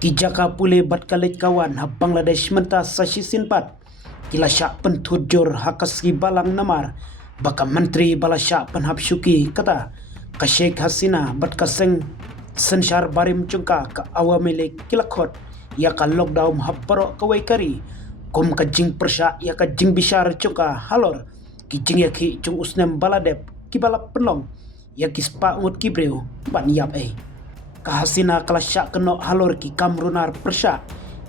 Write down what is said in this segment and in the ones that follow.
Kijaka pule bat kalit kawan ha Bangladesh menta sashi sinpat kila syak pentujur hakaski balang namar baka menteri bala syak penhap syuki kata ka Sheikh Hasina bat kaseng sensyar barim cungka ka awami lik kila khot ya ka lockdown ha barok kawai kari kum ka jing persya ya ka jing bishar cungka halor ki jing ya ki cung usnem baladep ki bala penlong ya ki spa ngut kibreu ban yap ka Hasina kala syak kenok halor ki kamrunar persya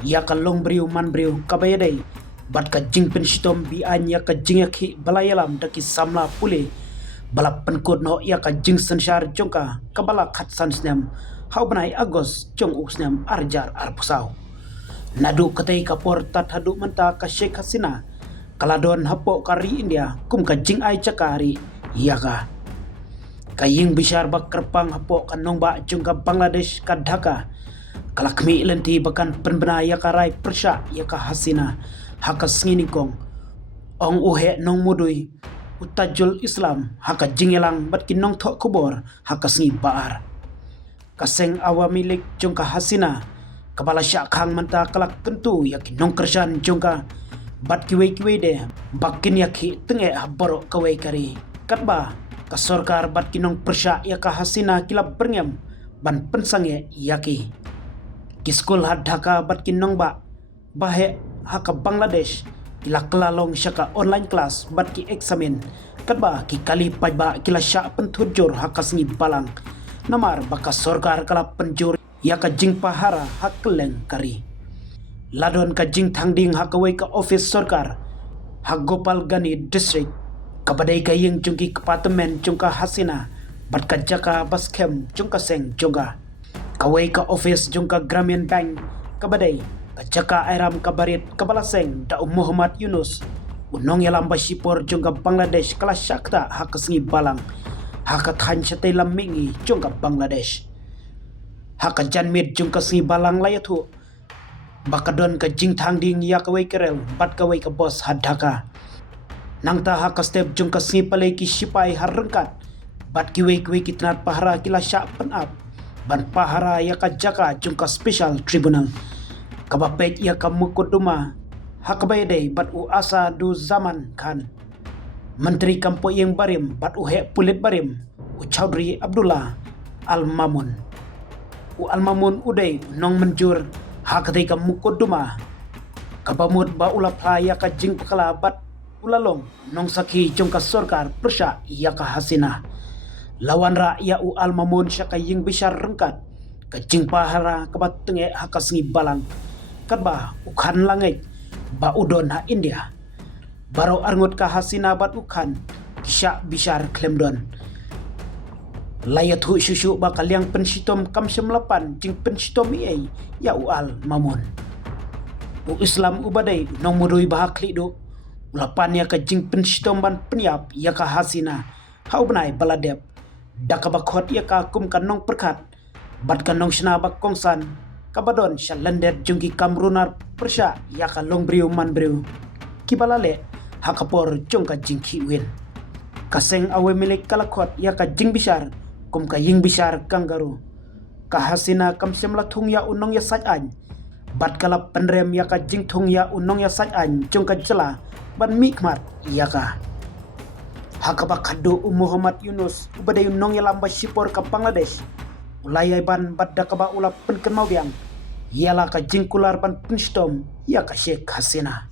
ya ka long briu man briu kabayadai bat ka jing penshitom bi anya ka jing yakhi balayalam daki samla pule bala penkod no ya ka jing sensyar jongka ka bala khat sansnem hau banai agos jong usnem arjar arpusau nadu katai ka portat hadu menta ka Sheikh Hasina kaladon hapo kari India kum ka jing ai cakari ya ka kaying bishar bak kerpang hapo kanong ba jongka Bangladesh ka Dhaka kalakmi lenti bakan penbena ya karai persya ya ka Hasina haka snginikong ong uhe nong mudui utajul Islam haka jingelang bat kinong thok kubor haka sngi baar kaseng awami lik jongka Hasina kabala syak khang manta kalak kentu ya kinong kerjan jongka bat kiwe de bakin yakhi tenge habaro kawai kari katba ka sorkar bat kinong persya ya ka Hasina kilap berngem ban pensange yaki kiskul had Dhaka bat kinong ba bahe haka Bangladesh kila kelalong syaka online class bat ki eksamen katba ki kali pajba kila syak pentujur haka sengi balang namar baka sorkar kala penjur ya ka jing pahara hakeleng kari ladon ka jing thangding hakawai ka office sorkar hak Gopal Gani district kabadai ka ying jungki department jungka Hasina bat ka jaka baskem jungka seng jungka kawai ka office jungka Grameen Bank kabadai kajaka airam kabarit kabalaseng da Muhammad Yunus unong yalam basipor jongka Bangladesh kala syakta hakasengi balang haka than chatai lamingi jongka Bangladesh haka janmit jongka sengi balang layathu bakadon ka jing thangding ya kawai kerel bat kawai ka bos hadaka nangta haka step jongka sengi palai ki sipai harengkat bat kiwe kitnat pahara kila syak penap ban pahara ya ka jaka jongka special tribunal kabapet ia kamukuduma hakabayday bat u asa du zaman kan menteri kampo yang barim bat u he pulit barim u Chaudhry Abdullah Al Mamun u Al Mamun uday nong menjur hakaday kamukuduma kabamut ba ulap ya ka jing pakala bat ulalong nong saki jongka sorkar persya ia ka Hasina lawan ra ia u Al Mamun syaka ying bishar rengkat ka jing pahara kabat tenge hakasengi balang katba ukhan langit ba udon ha India baro arngut ka Hasina bat ukhan kisya bishar klemdon layathu syusyu ba kalyang penshitom kamsyam lapan jing penshitom ei ya ual Mamun u Islam ubadai nong mudui bahakli do ulapan ya ka jing penshitom ban penyap ya ka Hasina hau benai baladep dakabakot ya ka kum kanong perkat bat kanong syna bak kongsan kabadon syalendet jungki kamrunar persya ya ka long briu man briu kibalale hakapor jongka jingki win kaseng awe milik kalakot ya ka jing bishar kum ka ying bishar kangaru ka Hasina kamsyam la thung ya unong ya sajany bat kala penrem ya ka jing thung ya unong ya sajany jongka jela ban mikmat ya ka hakabak hadu Muhammad Yunus ubadai unong ya lamba sipor ka Bangladesh ulayai ban badda kaba ulap penken maubiang ialah ka jingkular ban penstom ya ka Sheikh Hasina